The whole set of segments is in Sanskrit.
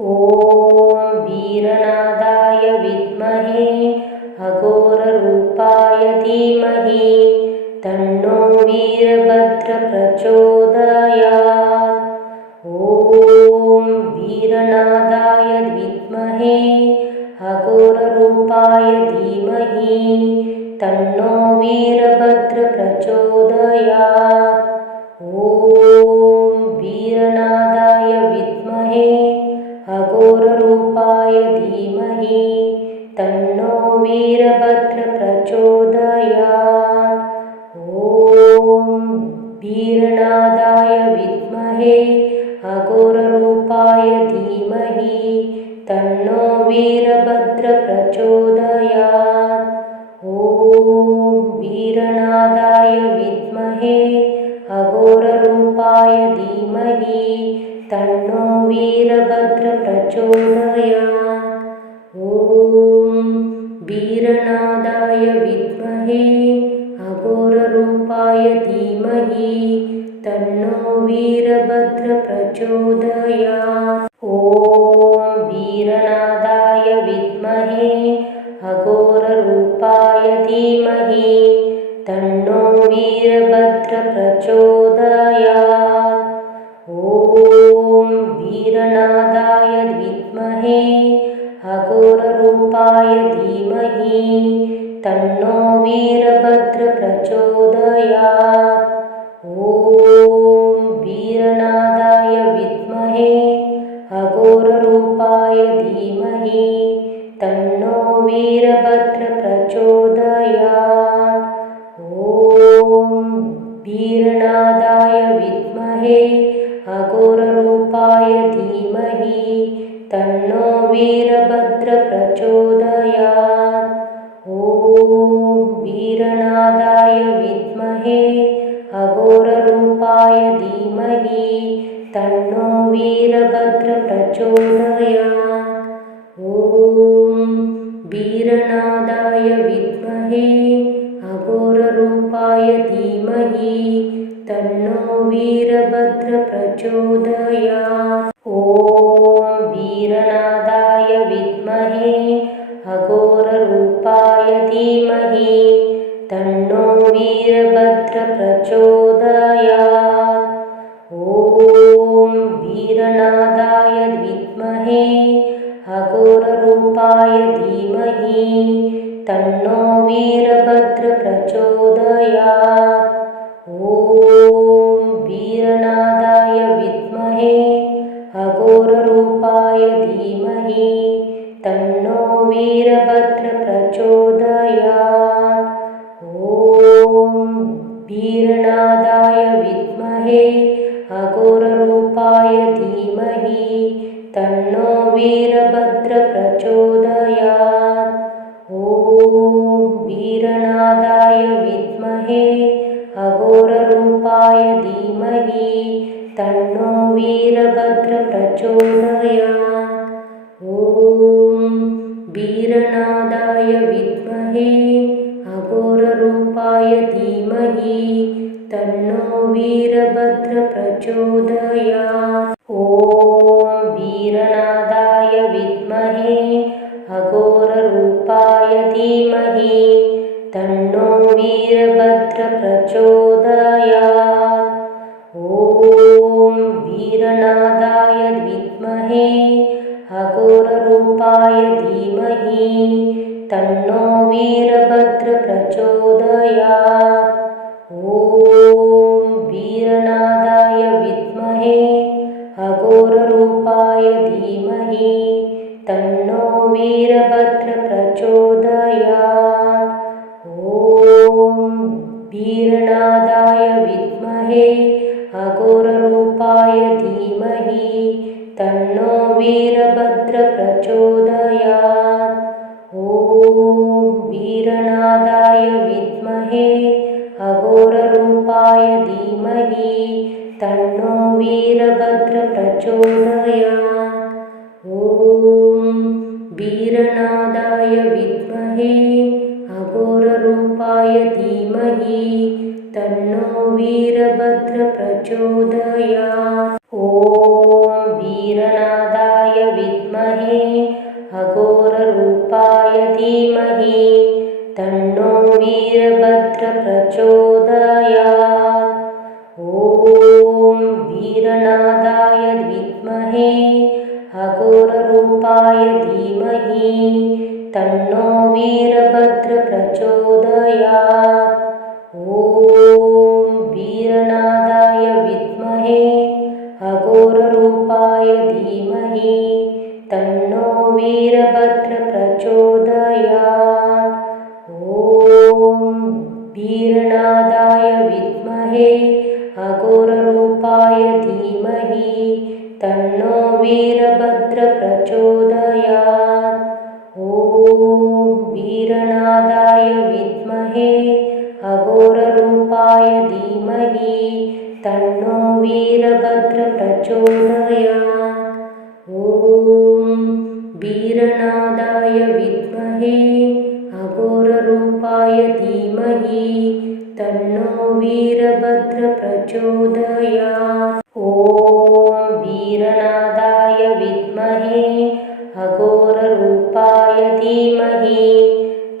ॐ वीरनादाय विद्महे अघोररूपाय धीमहि तन्नो वीरभद्र प्रचोदयात्। ॐ वीरनादाय विद्महे अघोररूपाय धीमहि तन्नो वीरभद्र प्रचोदयात्। ॐ वीरनादाय विद्महे अघोररूपाय धीमहि तन्नो वीरभद्र प्रचोदयात्। ॐ वीरनादाय विद्महे अघोररूपाय धीमहि तन्नो वीरभद्र प्रचोदयात्। ॐ वीरनादाय विद्महे अघोररूपाय धीमहि तन्नो वीरभद्र प्रचोदयात्। ॐ वीरनादाय विद्महे अघोररूपाय धीमहि तन्नो वीरभद्र प्रचोदयात्। ॐ वीरनादाय विद्महे अघोररूपाय धीमहि तन्नो वीरभद्र प्रचोदयात्। ॐ वीरनादाय विद्महे अघोररूपाय धीमहि तन्नो वीरभद्र प्रचोदयात्। ॐ वीरनादाय विद्महे अघोररूपाय धीमहि तन्नो वीरभद्र प्रचोदयात्। ॐ वीरनादाय विद्महे अघोररूपाय धीमहि तन्नो वीरभद्र प्रचोदयात्। ॐ वीरनादाय विद्महे अघोररूपाय धीमहि तन्नो वीरभद्र प्रचोदयात्। ॐ वीरनादाय विद्महे अघोररूपाय धीमहि तन्नो वीरभद्र प्रचोदयात्। ॐ वीरनादाय विद्महे अघोररूपाय धीमहि तन्नो वीरभद्र प्रचोदयात्। ॐ वीरनादाय विद्महे अघोररूपाय धीमहि तन्नो वीरभद्र प्रचोदयात्। ॐ वीरनादाय विद्महे अघोररूपाय धीमहि तन्नो वीरभद्र प्रचोदयात्। ॐ वीरनादाय विद्महे अघोररूपाय धीमहि तन्नो वीरभद्र प्रचोदयात्। ॐ वीरनादाय विद्महे अघोररूपाय धीमहि तन्नो वीरभद्र प्रचोदयात्। ॐ वीरनादाय विद्महे अघोररूपाय धीमहि तन्नो वीरभद्र प्रचोदयात्। ॐ वीरनादाय विद्महे अघोररूपाय धीमहि तन्नो वीरभद्र प्रचोदयात्। ॐ वीरनादाय विद्महे अघोररूपाय धीमहि तन्नो वीरभद्र प्रचोदयात्। ॐ वीरनादाय विद्महे अघोररूपाय धीमहि तन्नो वीरभद्र प्रचोदयात्। ॐ वीरनादाय विद्महे अघोररूपाय धीमहि तन्नो वीरभद्र प्रचोदयात्। ॐ वीरनादाय विद्महे अघोररूपाय धीमहि तन्नो वीरभद्र प्रचोदयात्। ॐ वीरनादाय विद्महे अघोररूपाय धीमहि तन्नो वीरभद्र प्रचोदयात्। ॐ वीरनादाय विद्महे अघोररूपाय धीमहि तन्नो वीरभद्र प्रचोदयात्। ॐ वीरनादाय विद्महे अघोररूपाय धीमहि तन्नो वीरभद्र प्रचोदयात्। ॐ वीरनादाय विद्महे अघोररूपाय धीमहि तन्नो वीरभद्र प्रचोदयात्। ॐ वीरनादाय विद्महे अघोररूपाय धीमहि तन्नो वीरभद्र प्रचोदयात्। ॐ वीरनादाय विद्महे अघोररूपाय धीमहि तन्नो वीरभद्र प्रचोदयात्। ॐ वीरनादाय विद्महे अघोररूपाय धीमहि तन्नो वीरभद्र प्रचोदयात्। ॐ वीरनादाय विद्महे अघोररूपाय धीमहि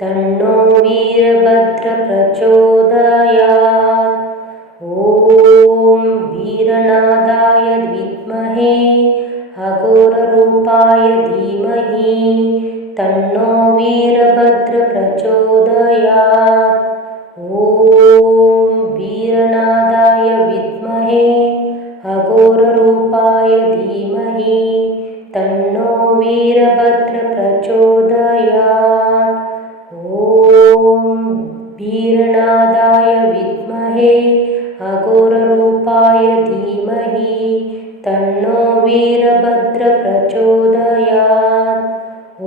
तन्नो वीरभद्र प्रचोदयात्। ॐ वीरनादाय विद्महे अघोररूपाय धीमहि तन्नो वीरभद्र प्रचोदयात्। ॐ वीरनादाय विद्महे अघोररूपाय धीमहि तन्नो वीरभद्र प्रचोदयात्। ॐ वीरनादाय विद्महे अघोररूपाय धीमहि तन्नो वीरभद्र प्रचोदयात्। ॐ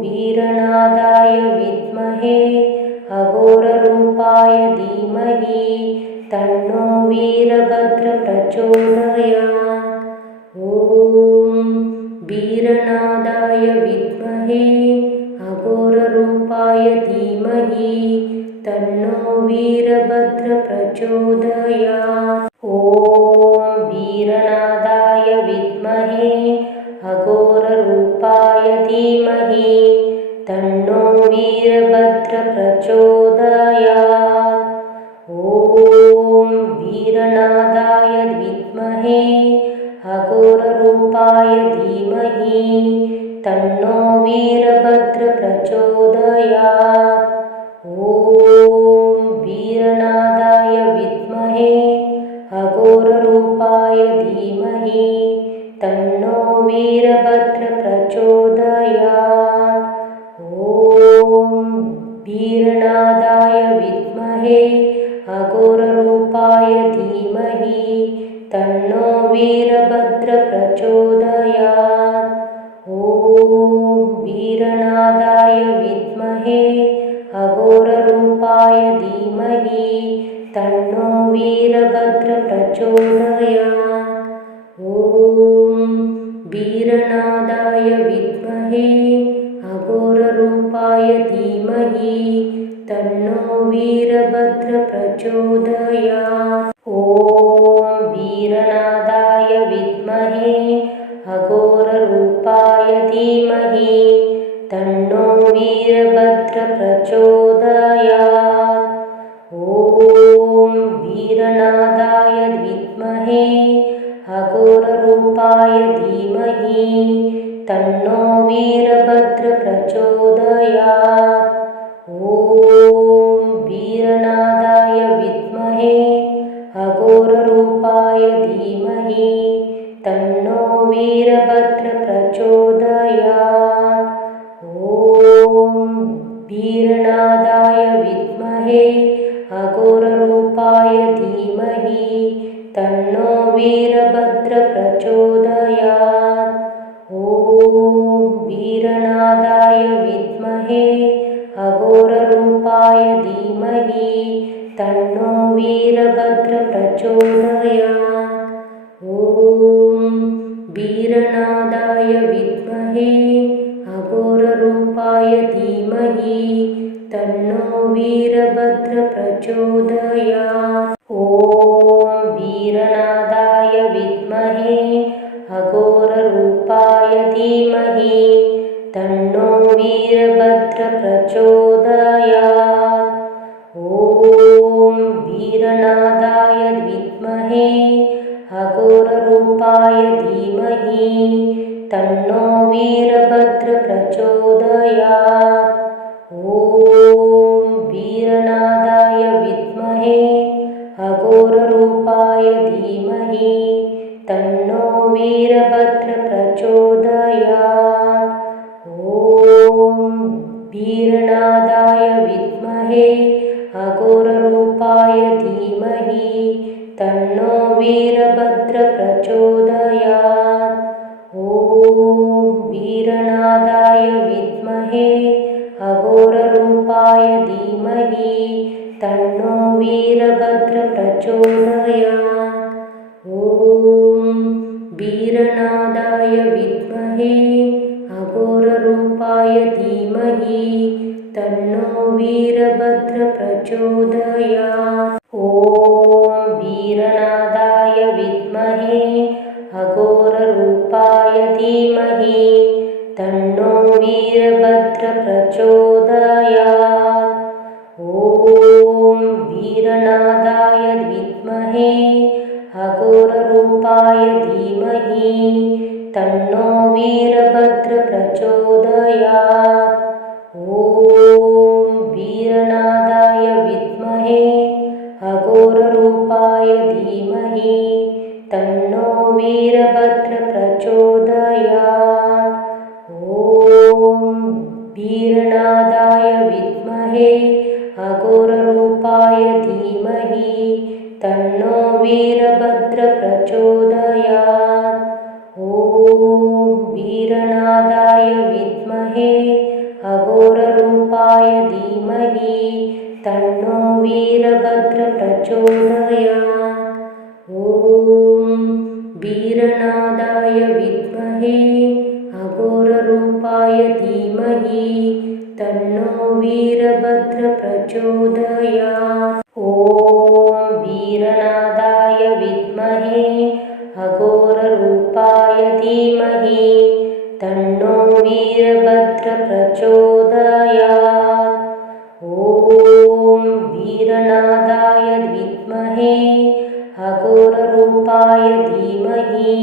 वीरनादाय विद्महे अघोररूपाय धीमहि तन्नो वीरभद्र प्रचोदयात्। ॐ वीरनादाय विद्महे अघोररूपाय धीमहि तन्नो वीरभद्र प्रचोदयात्। ॐ वीरनादाय विद्महे अघोररूपाय धीमहि तन्नो वीरभद्र प्रचोदयात्। ॐ वीरनादाय विद्महे अघोररूपाय धीमहि तन्नो वीरभद्र प्रचोदयात्। ॐ वीरनादाय विद्महे अघोररूपाय धीमहि तन्नो वीरभद्र प्रचोदयात्। ॐ वीरनादाय विद्महे अघोररूपाय धीमहि तन्नो वीरभद्र प्रचोदयात्। ॐ वीरनादाय विद्महे अघोररूपाय धीमहि तन्नो वीरभद्र प्रचोदयात्। ॐ वीरनादाय विद्महे अघोररूपाय धीमहि तन्नो वीरभद्र प्रचोदयात्। ॐ वीरनादाय विद्महे अघोररूपाय धीमहि तन्नो वीरभद्र प्रचोदयात्। ॐ वीरनादाय विद्महे अघोररूपाय धीमहि तन्नो वीरभद्र प्रचोदयात्। ॐ वीरनादाय विद्महे अघोररूपाय धीमहि तन्नो वीरभद्र प्रचोदयात्। ॐ वीरनादाय विद्महे अघोररूपाय धीमहि तन्नो वीरभद्र प्रचोदयात्। ॐ वीरनादाय विद्महे अघोररूपाय धीमहि तन्नो वीरभद्र प्रचोदयात्। ॐ वीरनादाय विद्महे अघोररूपाय धीमहि तन्नो वीरभद्र प्रचोदयात्। ॐ वीरनादाय विद्महे अघोररूपाय धीमहि तन्नो वीरभद्र प्रचोदयात्। ॐ वीरनादाय विद्महे अघोररूपाय धीमहि तन्नो वीरभद्र प्रचोदयात्। ॐ वीरनादाय विद्महे अघोररूपाय धीमहि तन्नो वीरभद्र प्रचोदयात्। ॐ वीरनादाय विद्महे अघोररूपाय धीमहि तन्नो वीरभद्र प्रचोदयात्। ॐ वीरनादाय विद्महे अघोररूपाय धीमहि तन्नो वीरभद्र प्रचोदयात्। ॐ वीरनादाय विद्महे अघोररूपाय धीमहि तन्नो वीरभद्र प्रचोदयात्। ॐ वीरनादाय विद्महे अघोररूपाय धीमहि तन्नो वीरभद्र प्रचोदयात्। ॐ वीरनादाय विद्महे अघोररूपाय धीमहि तन्नो वीरभद्र प्रचोदयात्। ॐ वीरनादाय विद्महे अघोररूपाय धीमहि तन्नो वीरभद्र प्रचोदयात्। ॐ वीरनादाय विद्महे अघोररूपाय धीमहि तन्नो वीरभद्र प्रचोदयात्। ॐ वीरनादाय विद्महे अघोररूपाय धीमहि तन्नो वीरभद्र प्रचोदयात्। ॐ वीरनादाय विद्महे अघोररूपाय धीमहि तन्नो वीरभद्र प्रचोदयात्। ॐ वीरनादाय विद्महे अघोररूपाय धीमहि तन्नो वीरभद्र प्रचोदयात्। ॐ वीरनादाय विद्महे अघोररूपाय धीमहि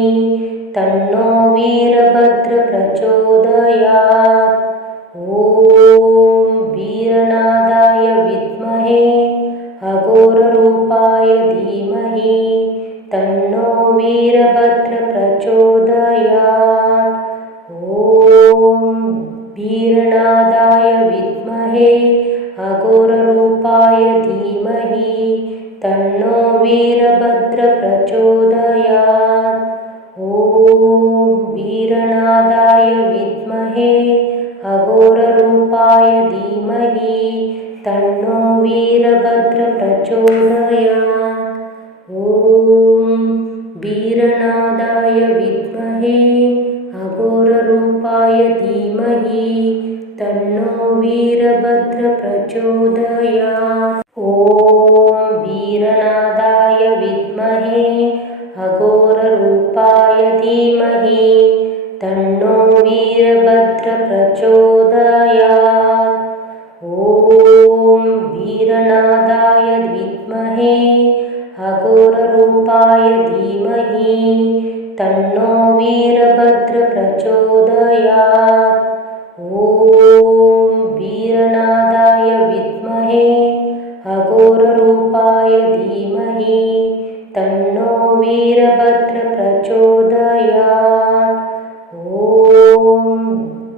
तन्नो वीरभद्र प्रचोदयात्। ॐ वीरनादाय विद्महे अघोररूपाय धीमहि तन्नो वीरभद्र प्रचोदयात्। ॐ वीरनादाय विद्महे अघोररूपाय धीमहि तन्नो वीरभद्र प्रचोदयात्। ॐ वीरनादाय विद्महे अघोररूपाय धीमहि तन्नो वीरभद्र प्रचोदयात्। ॐ वीरनादाय विद्महे अघोररूपाय धीमहि तन्नो वीरभद्र प्रचोदयात्। ॐ वीरनादाय विद्महे अघोररूपाय धीमहि तन्नो वीरभद्र प्रचोदयात्। ॐ वीरनादाय विद्महे अघोररूपाय धीमहि तन्नो वीरभद्र प्रचोदयात्। ॐ वीरनादाय विद्महे अघोररूपाय धीमहि तन्नो वीरभद्र प्रचोदयात्। ॐ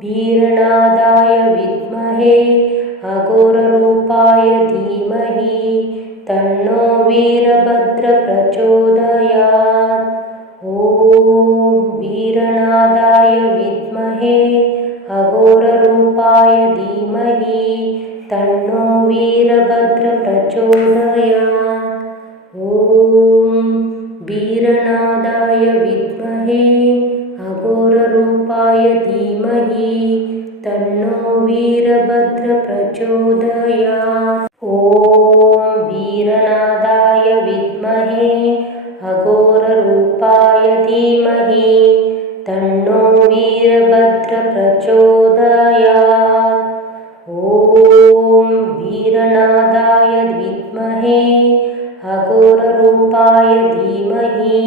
वीरनादाय विद्महे अघोररूपाय धीमहि तन्नो वीरभद्र प्रचोदयात्। ॐ वीरनादाय विद्महे अघोररूपाय धीमहि तन्नो वीरभद्र प्रचोदयात्। ॐ वीरनादाय विद्महे अघोररूपाय धीमहि तन्नो वीरभद्र प्रचोदयात्। ॐ वीरनादाय विद्महे अघोररूपाय धीमहि तन्नो वीरभद्र प्रचोदयात्। ॐ वीरनादाय विद्महे अघोररूपाय धीमहि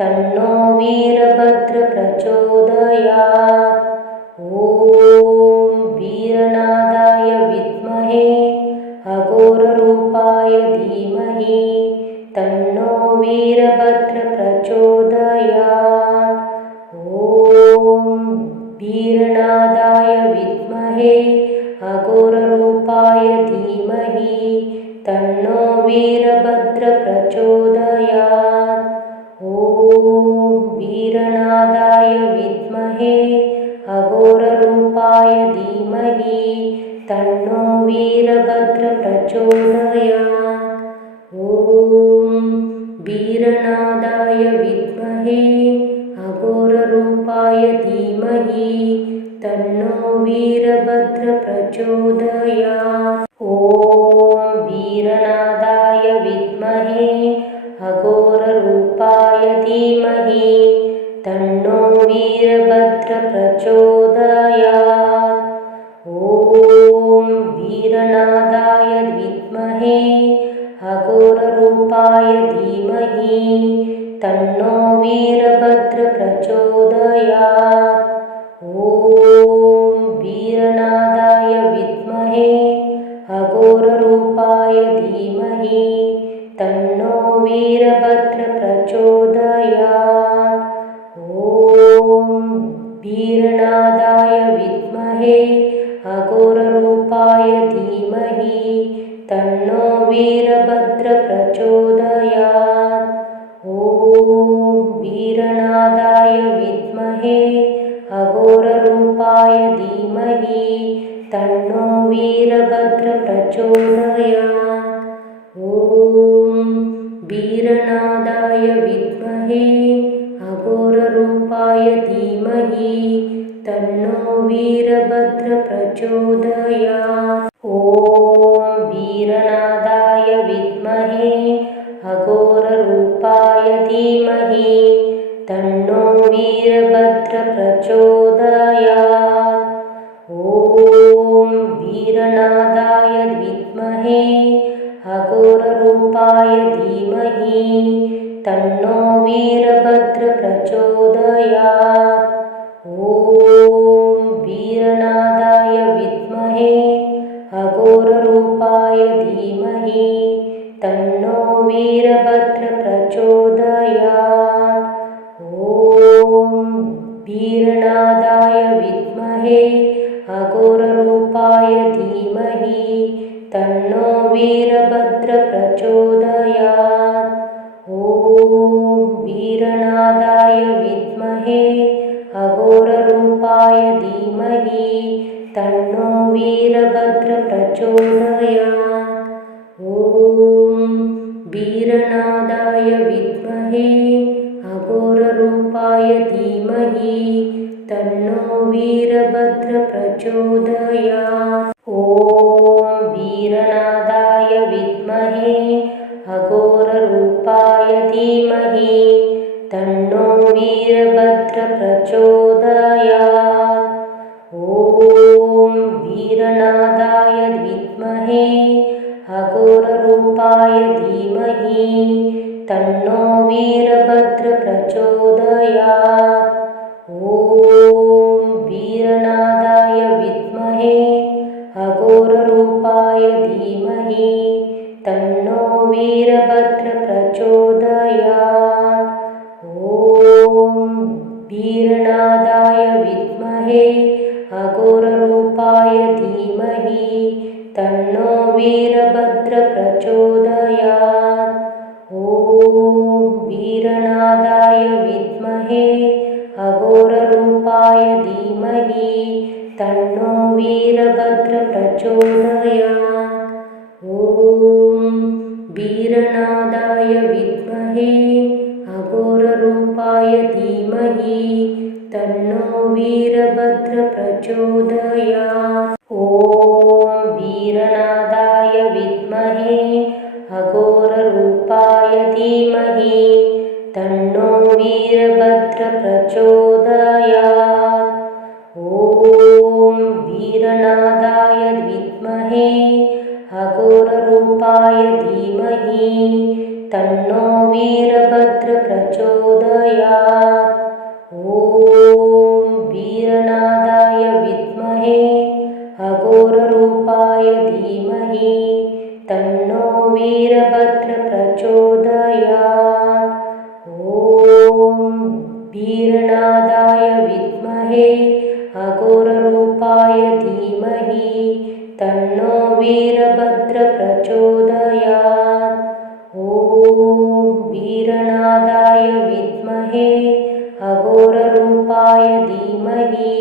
तन्नो वीरभद्र प्रचोदयात्। ॐ वीरनादाय विद्महे अघोररूपाय धीमहि तन्नो वीरभद्र प्रचोदयात्। ॐ वीरनादाय विद्महे अघोररूपाय धीमहि तन्नो वीरभद्र प्रचोदयात्। ॐ वीरनादाय विद्महे अघोररूपाय धीमहि तन्नो वीरभद्र प्रचोदयात्। ॐ वीरनादाय विद्महे अघोररूपाय धीमहि तन्नो वीरभद्र प्रचोदयात्। ॐ वीरनादाय विद्महे अघोररूपाय धीमहि तन्नो वीरभद्र प्रचोदयात्। ॐ वीरनादाय विद्महे अघोररूपाय धीमहि तन्नो वीरभद्र प्रचोदयात्। ॐ वीरनादाय विद्महे अघोररूपाय धीमहि तन्नो वीरभद्र प्रचोदयात्। ॐ वीरनादाय विद्महे अघोररूपाय धीमहि तन्नो वीरभद्र प्रचोदयात्। ॐ वीरनादाय विद्महे अघोररूपाय धीमहि तन्नो वीरभद्र प्रचोदयात्। ॐ वीरनादाय विद्महे अघोररूपाय धीमहि तन्नो वीरभद्र प्रचोदयात्। ॐ वीरनादाय विद्महे अघोररूपाय धीमहि तन्नो वीरभद्र प्रचोदयात्। ॐ वीरनादाय विद्महे अघोररूपाय धीमहि तन्नो वीरभद्र प्रचोदयात्। ॐ वीरनादाय विद्महे अघोररूपाय धीमहि तन्नो वीरभद्र प्रचोदयात्। ॐ वीरनादाय विद्महे अघोररूपाय धीमहि तन्नो वीरभद्र प्रचोदयात्। ॐ वीरनादाय विद्महे अघोररूपाय धीमहि तन्नो वीरभद्र प्रचोदयात्। ॐ वीरनादाय विद्महे अघोररूपाय धीमहि तन्नो वीरभद्र प्रचोदयात्। ॐ वीरनादाय विद्महे अघोररूपाय धीमहि तन्नो वीरभद्र प्रचोदयात्। ॐ वीरनादाय विद्महे अघोररूपाय धीमहि तन्नो वीरभद्र प्रचोदयात्। ॐ वीरनादाय विद्महे अघोररूपाय धीमहि तन्नो वीरभद्र प्रचोदयात्। ॐ वीरनादाय विद्महे अघोररूपाय धीमहि तन्नो वीरभद्र प्रचोदयात्। ॐ वीरनादाय विद्महे अघोररूपाय धीमहि तन्नो वीरभद्र प्रचोदयात्। ॐ वीरनादाय विद्महे अघोररूपाय धीमहि तन्नो वीरभद्र प्रचोदयात्। ॐ वीरनादाय विद्महे अघोररूपाय धीमहि तन्नो वीरभद्र प्रचोदयात्। विद्महे अघोररूपाय धीमहि तन्नो वीरभद्र प्रचोदयात्। ॐ वीरनादाय विद्महे अघोररूपाय धीमहि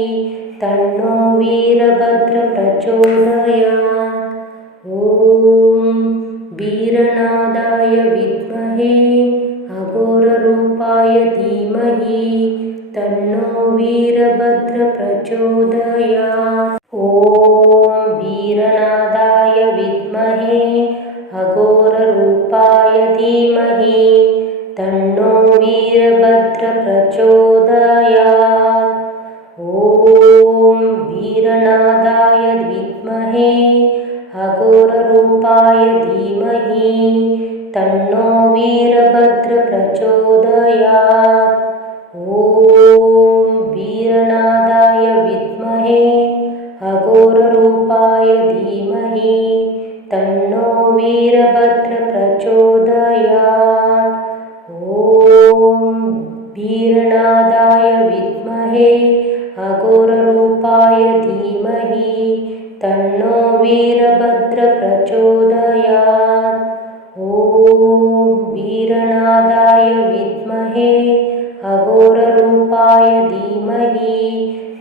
तन्नो वीरभद्र प्रचोदयात्। ॐ वीरनादाय विद्महे अघोररूपाय धीमहि तन्नो वीरभद्र प्रचोदयात्। ॐ वीरनादाय विद्महे अघोररूपाय धीमहि तन्नो वीरभद्र प्रचोदयात्। ॐ वीरनादाय विद्महे अघोररूपाय धीमहि तन्नो वीरभद्र प्रचोदयात्। ॐ वीरनादाय विद्महे अघोररूपाय धीमहि तन्नो वीरभद्र प्रचोदयात्। ॐ वीरनादाय विद्महे अघोररूपाय धीमहि तन्नो वीरभद्र प्रचोदयात्। ॐ वीरनादाय विद्महे अघोररूपाय धीमहि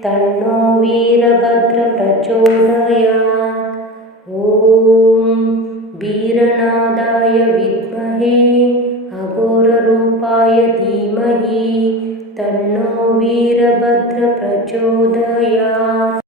तन्नो वीरभद्र प्रचोदयात्। ॐ वीरनादाय विद्महे अघोररूपाय धीमहि तन्नो वीरभद्र प्रचोदयात्।